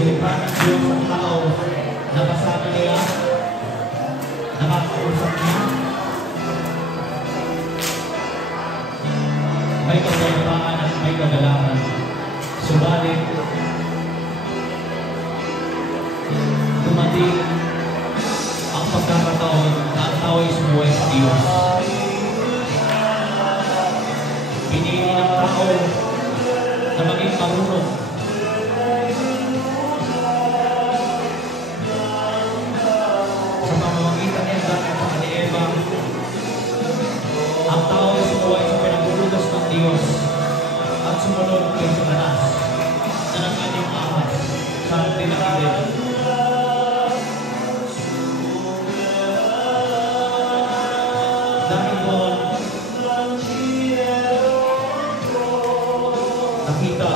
Nilikha ng Diyos ang tao na kasama nila, nakakausap niya, may kagayapaan at may kagalakan. Subalit, dumating ang pagkakataon na ang tao ay sumuway sa Diyos. Pinili ng tao na maging marunong. Sa pamamagitan niya dahil sa ni Eva, ang tao ay sumuway sa pinagulutas ng Diyos at sumunod kay Satanas na ng kanyang ahas sa tinakilid. Dahil doon, nakita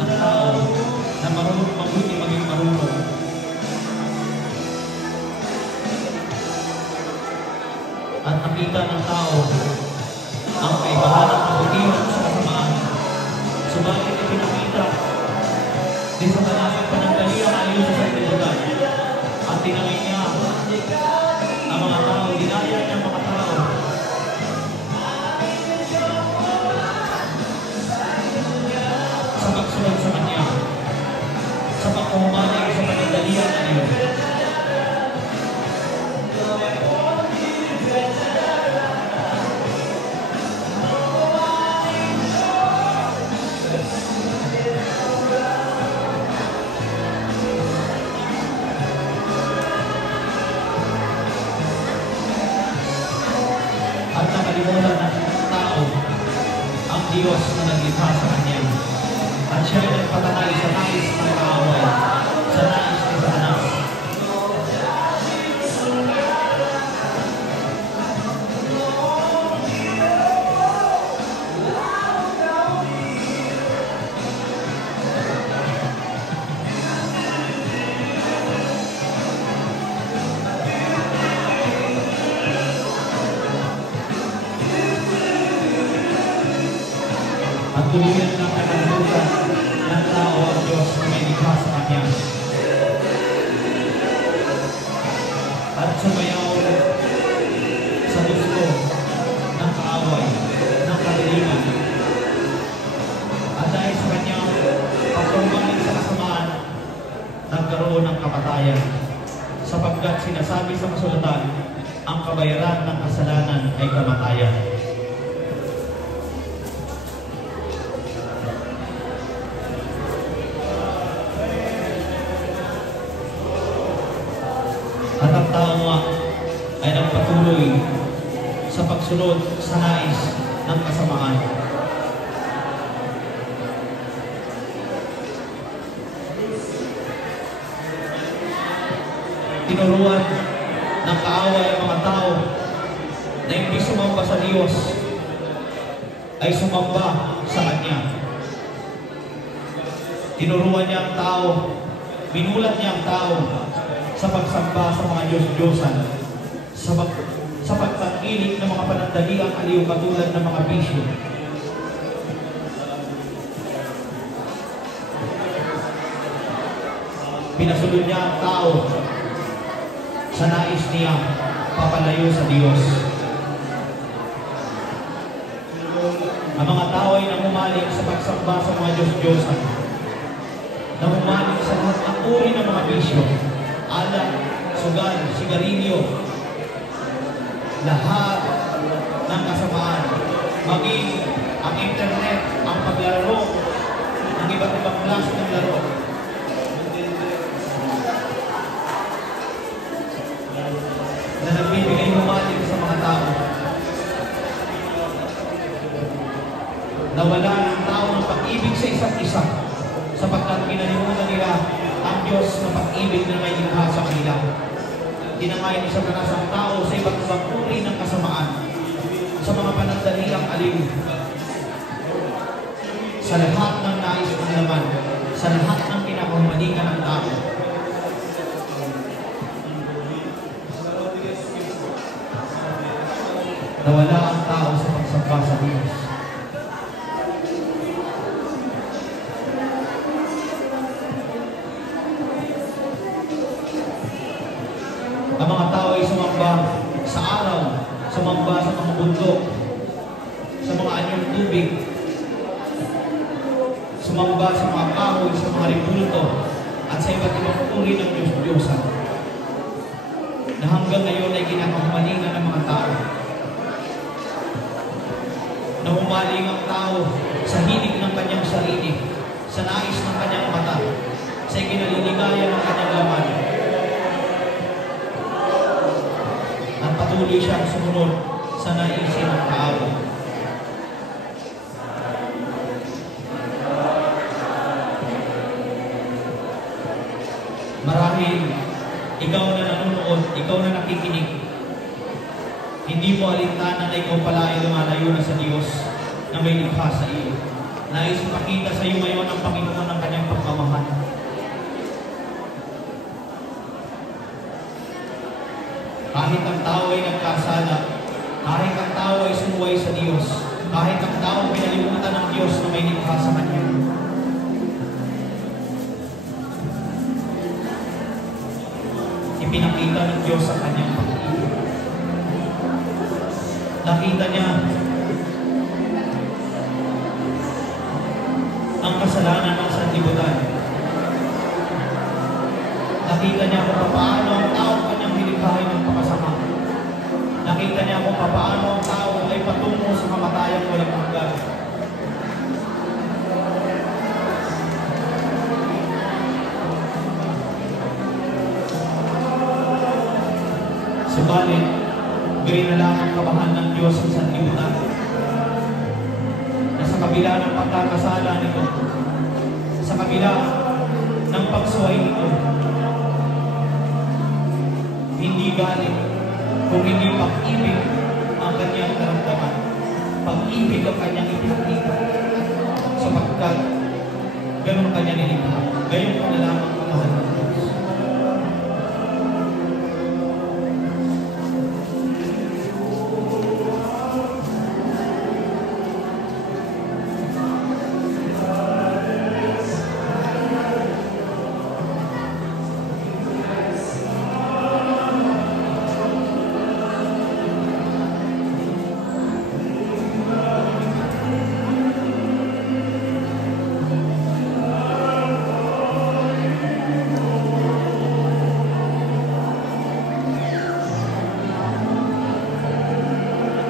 ng tao na marunong mabuti maging marunong. At nakita ng tao ang kaibahan ng kabutihan sa kasamaan. Subalit ipinakita din sa Satanas ang panandaliang aliw sa sanlibutan. At tinangin niya ang mga tao, dinaya niya ang mga tao. Sa pagsunod sa kanya, sa pagkuhumaling sa panandaliang aliw. At nakalimutan ng tao ang Diyos na naglikha sa kanya. At siya ay nagpatangay sa nais ng kaaway, sa nais ni Satanas. At tuluyan ng kanalimutan ng tao ang Diyos na may likha sa kanya. At sumayaw sa gusto ng kaaway, ng kadiliman. At dahil sa kanya, pagkumaling sa kasamaan, nagkaroon ng kamatayan. Sapagkat sinasabi sa kasulatan, ang kabayaran ng kasalanan ay kamatayan. At ang tao nga ay nagpatuloy sa pagsunod sa nais ng kasamaan. Tinuruan ng kaaway ang mga tao na hindi sumamba sa Diyos ay sumamba sa Kanya. Tinuruan niya ang tao, binulat niya ang tao sa pagsamba sa mga Diyos-Diyosan, sa pagtangkilik ng mga panandaliang aliw katulad ng mga bisyo. Pinasunod niya ang tao sa nais niya papalayo sa Diyos. Ang mga tao ay namumalik sa pagsamba sa mga Diyos-Diyosan, namumalik sa lahat ng uri ng mga bisyo, alak, sugal, sigarilyo, lahat ng kasamaan, maging ang internet, ang paglalaro ng iba't ibang klase ng laro. Na nagbibigay humaling sa mga tao. Nawala ng tao ng pag-ibig sa isa't isa sapagkat pinalimutan nila ang Diyos na pag-ibig na may likha sa kanila. Tinangay ni Satanas ang tao sa iba't ibang uri ng kasamaan, sa mga panandaliang aliw, sa lahat ng nais ng laman, sa lahat ng kinakahumalingan ng tao. Nawala ang tao sa pagsamba sa Diyos. Ang mga tao ay sumamba sa araw, sumamba sa mga bundok, sa mga anyong tubig, sumamba sa mga kahoy, sa mga ribulto, at sa iba't ibang uri ng Diyos-Diyosan na hanggang ngayon ay kinakamalingan ng mga tao. Na humaling ang tao sa hilig ng kanyang sarili, sa nais ng kanyang mata, sa ikinaliligaya ng kanyang laman. At patuloy siyang sumunod sa naisin ng tao. Marahil, ikaw na nanonood, ikaw na nakikinig, hindi mo alintanan na ikaw pala ay lumalayo na sa Diyos na may likha sa iyo. Nais ipakita sa iyo ngayon ang Panginoon ng kanyang pagmamahal. Kahit ang tao ay nagkasala, kahit ang tao ay sumuway sa Diyos, kahit ang tao pinalimutan ng Diyos na may likha sa kanya, ipinakita ng Diyos ang kanyang pag-ibig. Nakita niya ang kasalanan ng sanlibutan. Nakita niya kung paano ang tao kanyang nilikhain ng pakasama. Nakita niya kung paano ang tao ay patungo sa kamatayang walang hanggan. Subalit, gayon na lang ang kamahal ng Diyos sa sanlibutan. Na sa kabila ng pagkakasala nito, sa kabila ng pagsuway nito, hindi galing kung hindi pag-ibig ang kanyang karamdaman, pag-ibig ang kanyang ipinakita, sapagkat ganun kanya nilikha, gayon na lang ang kamahal ng Diyos.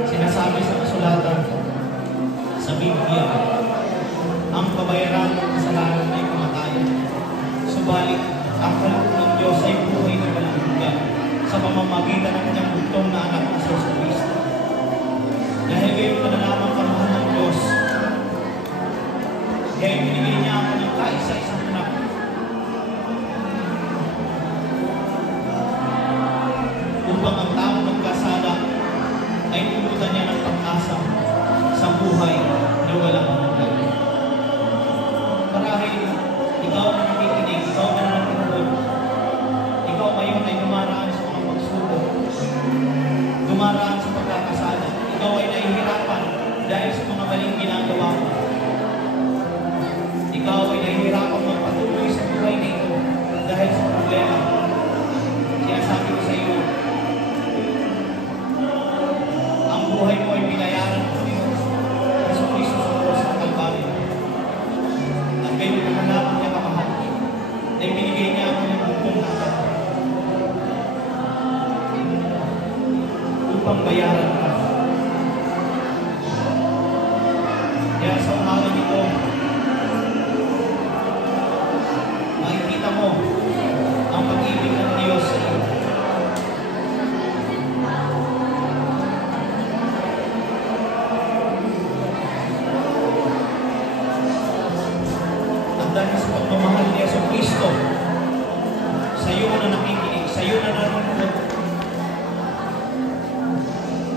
Sinasabi sa kasulatan sa Biblia, ang kabayaran ng kasalanan ay kamatayan. Subalit, ang kaloob ng Diyos ay buhay na walang hanggan sa pamamagitan ng kanyang bugtong na anak ng Diyos Kristo. Dahil gayon pa na lamang kamahal ng Diyos, kaya binigay niya ang kanyang kaisa-isang anak upang ang tao nagkasala ay tulutan niya ng pag-asa sa buhay na walang hanggan. Marahil, ikaw na nakikinig, ikaw na nakikinig, ikaw ngayon ay dumaraan sa mga pagsubok, dumaraan sa pagkakasala, ikaw ay nahihirapan dahil sa mga maling ginagawa mo. Ikaw ay nahihirapan magpatuloy sa buhay na ito dahil sa problema. Sinasabi ko sa iyo, buhay mo ay binayaran ng Diyos sa Kristo sa krus ng Kalbaryo. At gayon na lamang niya kamahal na ibinigay niya ang kanyang bugtong na anak upang bayaran ka. Kaya sa umaga nito, makikita mo ang pag-ibig ng Diyos sa iyo. Dahil sa pagmamahal ni Yesu Kristo, sa iyo na nakikinig, sa iyo na nanonood,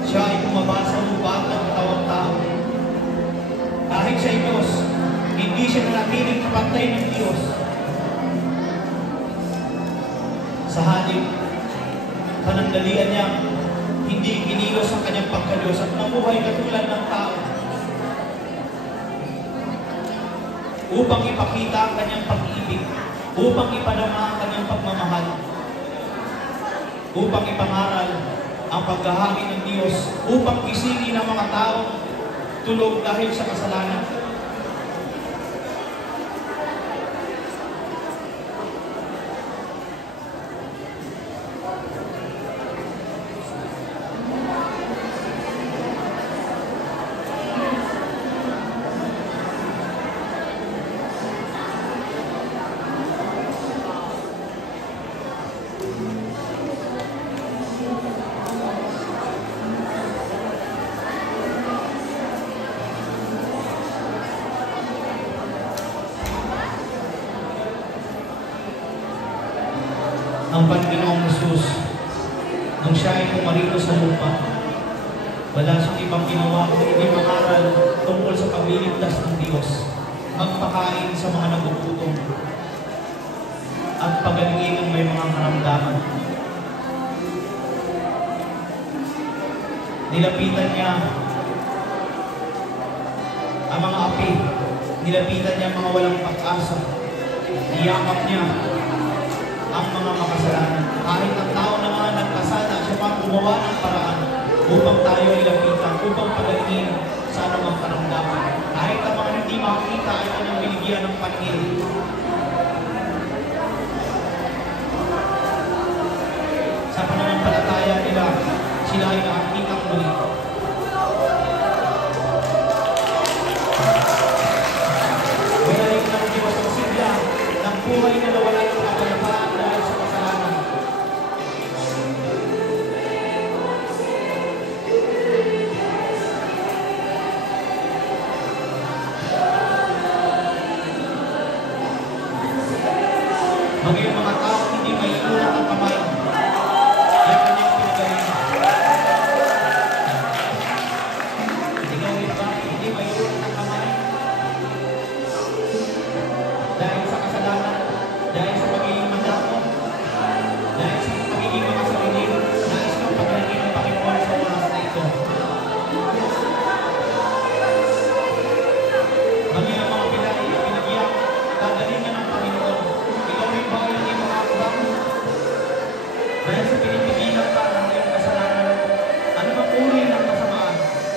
siya ay tumaba sa lupa at nagtawang tao. Kahit siya ay Diyos, hindi siya nanatiling kapantay ng Diyos. Sa halip, panandalian niya, hindi kinilos ang kanyang pagka-Diyos at namuhay katulad ng tao upang ipakita ang kanyang pag-ibig, upang ipadama ang kanyang pagmamahal. upang ipangaral ang paghahari ng Diyos, upang gisingin ang mga taong tulog dahil sa kasalanan. Ang Panginoong Jesus, nung siya ay pumarito sa lupa, wala siyang ibang ginawa kung hindi mangaral tungkol sa pagliligtas ng Diyos, magpakain sa mga nagugutom, at pagalingin ang may mga karamdaman. Nilapitan niya ang mga api, nilapitan niya ang mga walang pag-asa, niyakap niya ang mga makasalanan. Kahit ang tao na mga nagkasala, siya pa gumawa ng paraan upang tayo ay lapitan, upang pagalingin sa anumang karamdaman. Kahit ang mga hindi makikita ay kanyang binigyan ng paningin. Sa pananampalataya nila, sila ay nakakitang muli. Wala ng Diyos ang sigla ng buhay na nawala ng kapayapaan dahil sa kasalanan. Maging mga tao hindi may inulat ang kamay, ay kanyang pinagaling. Ikaw rin ba hindi may inulat ang kamay? Dahil sa kasalanan, dahil sa pagiging mandako, dahil sa pagiging mga sarili, nais kang pagalingin ng Panginoon sa oras na ito. Maging ang mga pinagiyang kagalingan ng Panginoon, ikaw rin ba ay hindi makakabang? Dahil sa pinipigilan ka ng iyong kasalanan, ano bang uri ng kasamaan?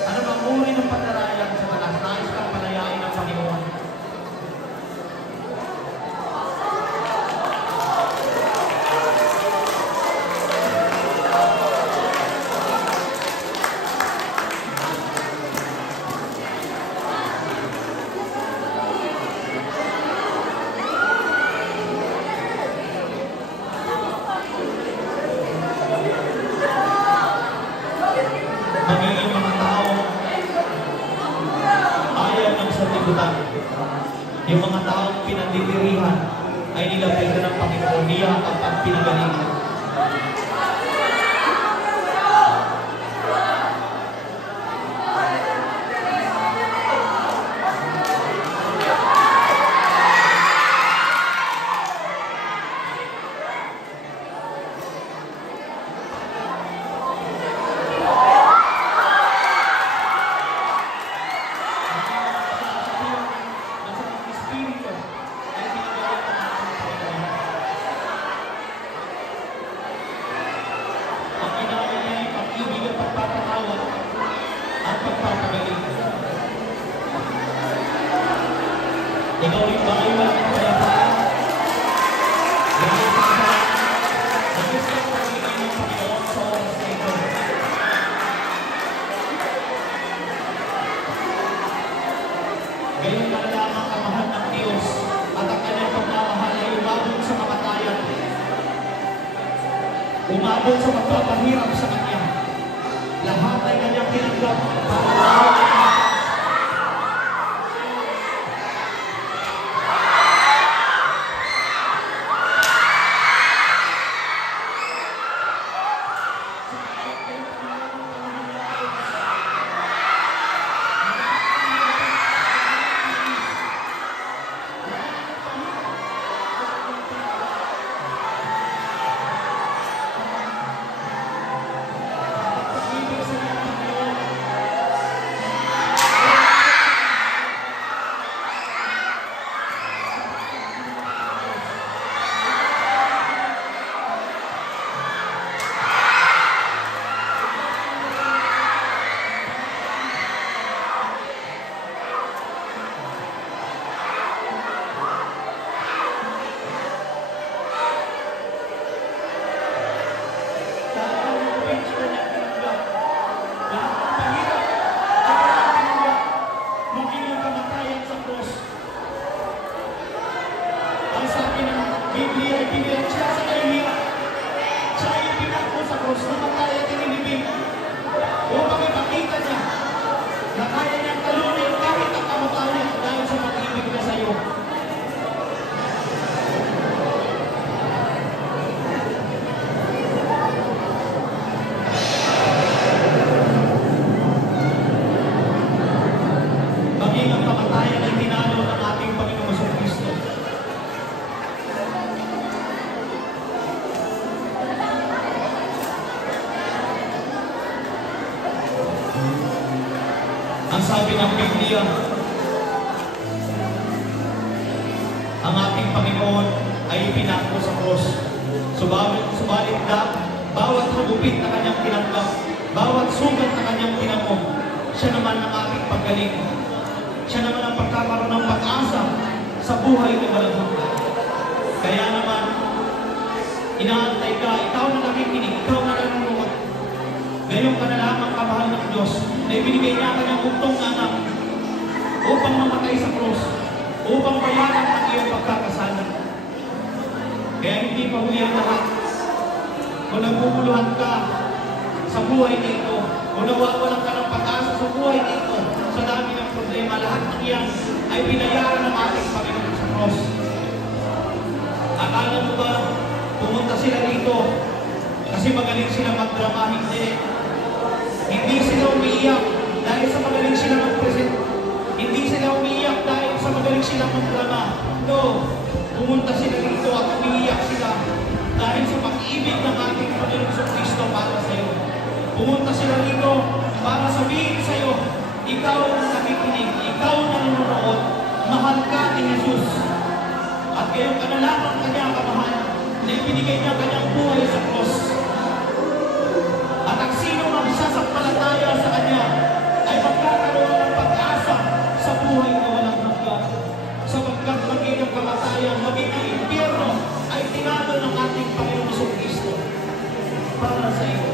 Ano bang uri ng pandaraya sa talas? Nais kang palayain ng Panginoon. Magiging mga tao ayaw ng sanlibutan. Yung mga taong pinandidirihan ay nilapitan ng Panginoon niya at pinagalingan. Ang ginamit niya ay pag-ibig at pagpapatawad at pagpapagaling. Ikaw rin ba ay walang kapayapaan? Dahil sa kasalanan, nagis ang pagiging ng Panginoon sa oras na ito. Gayon na lamang ang mahal ng Diyos at ang kanyang pagmamahal ay umabot sa kamatayan. Umabot sa pagpapahirap sa Kanya. Lahat ay Kanyang tinanggap para tayo ay pag-ibig sa Panginoon. sabi ng Biblia, ang ating Panginoon ay pinako sa cross. Subalit bawat hagupit na kanyang tinanggap, bawat sugat na kanyang tinamo, siya naman ang ating paggaling. Siya naman ang pagkakaroon ng pag-asa sa buhay na walang hanggan. Kaya naman, inaantay ka, ikaw na nakikinig, ikaw na nanonood. Ngayon ka na lamang kamahal ng Diyos na ibinigay niya kanyang buktong anak upang mamatay sa cross, upang bayaran ang iyong pagkakasala. Kaya hindi pa huli ang lahat. Kung naguguluhan ka sa buhay nito, kung nawawalan ka ng pag-asa sa buhay nito, sa dami ng problema, lahat ng yan ay binayaran ng ating Panginoon sa cross. Akala mo ba, pumunta sila dito kasi magaling sila magdrama? Hindi. Hindi sila umiiyak dahil sa magaling sila mag-present. Hindi sila umiiyak dahil sa magaling sila magdrama. No. Pumunta sila dito at umiiyak sila dahil sa pag-ibig ng ating Panginoon sa Kristo para sa iyo. Pumunta sila dito para sabihin sa iyo, ikaw na nakikinig, ikaw na nanonood, mahal ka ni Jesus. At ngayon ka na lamang kanyang kamahal na ibinigay niya kanyang buhay sa cross. At ang sino magsasampalataya sa kanya ay magkakaroon ng pag-asa sa buhay na walang hanggan. Sapagkat maging ang kamatayan, maging ang impyerno ay tinalo ng ating Panginoon sa Kristo para sa iyo.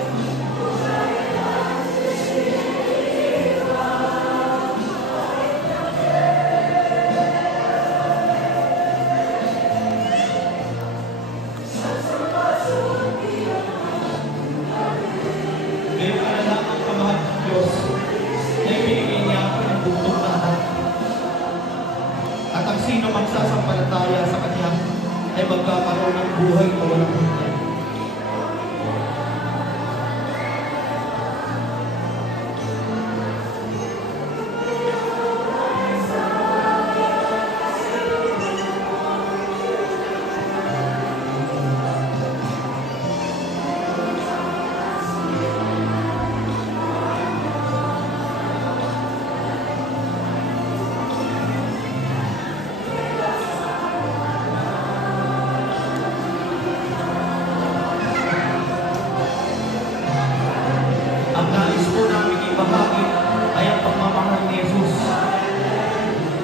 Sino magsasampalataya sa kanya ay magkakaroon ng buhay na walang hanggan.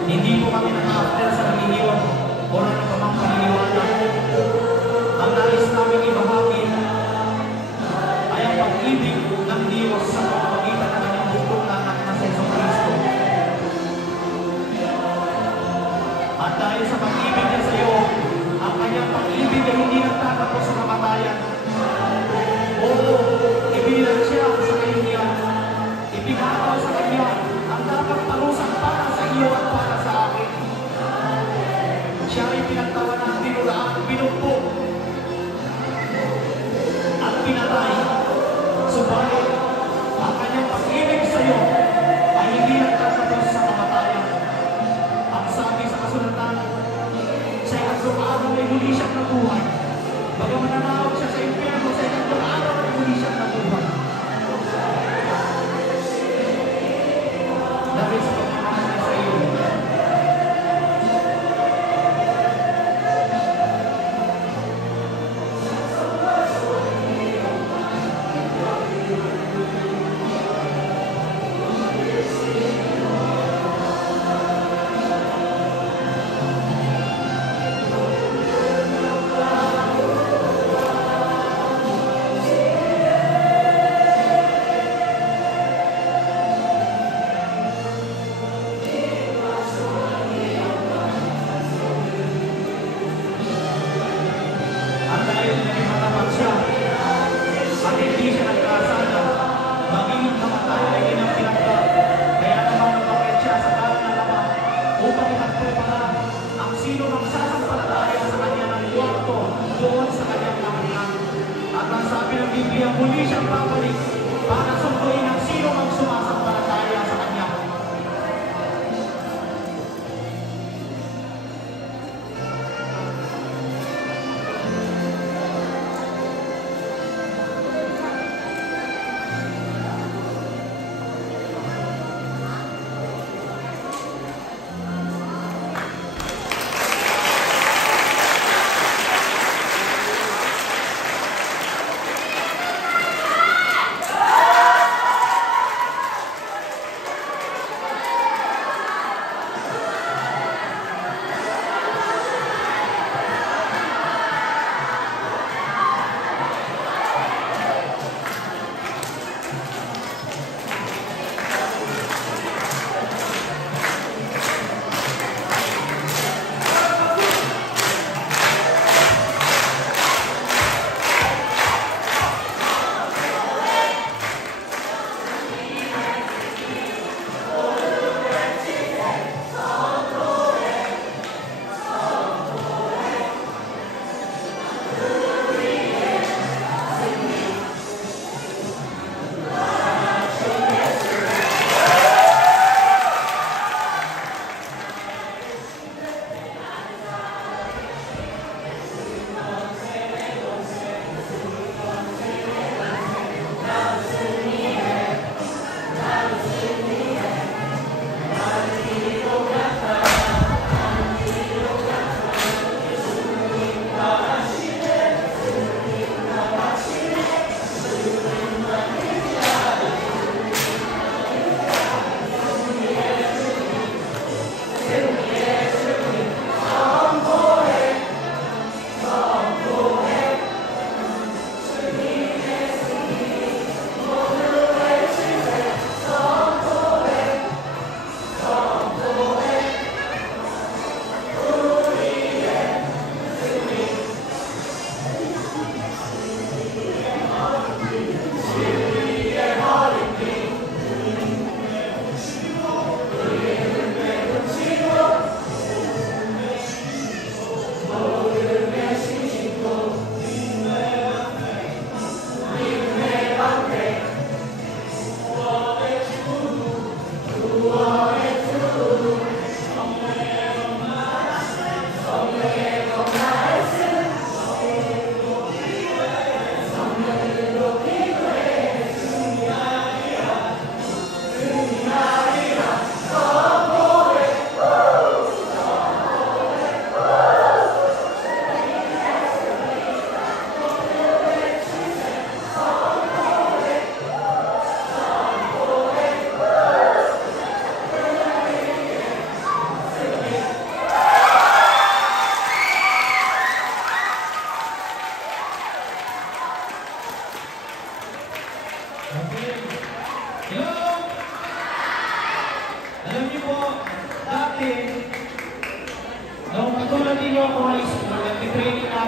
Hindi po kami naka-after sa relihiyon o ano pa mang paniniwala. Ang nais namin ibahagi ay ang pag-ibig ng Diyos sa pamamagitan ng kanyang buktong anak na si Jesucristo. At dahil sa pag-ibig niya sa iyo, ang kanyang pag-ibig ay hindi nagtatapos sa kamatayan. Oo, ibinilang siya sa kanya. Ipinakaw sa kanya ang dapat parusan para sa iyo at para sa akin. Siya ay pinagtawanan, tinulaan, binugbog at pinatay. Subalit, ang kanyang pag-ibig sa iyo ay hindi nagtatapos sa kamatayan. Ang sabi sa kasulatan, sa ikatlong araw ay muli siyang nabuhay. Bagaman nanawag siya sa impyerno, sa ikatlong araw ay muli siyang nabuhay. Dahil sa pagmamahal niya sa iyo. Muli siyang babalik para sunduin ang sino mang sumasampalataya sa kanya. Okay. Hello! Alam niyo po, dati, nung katulad ninyo ako high school, nag-training ako.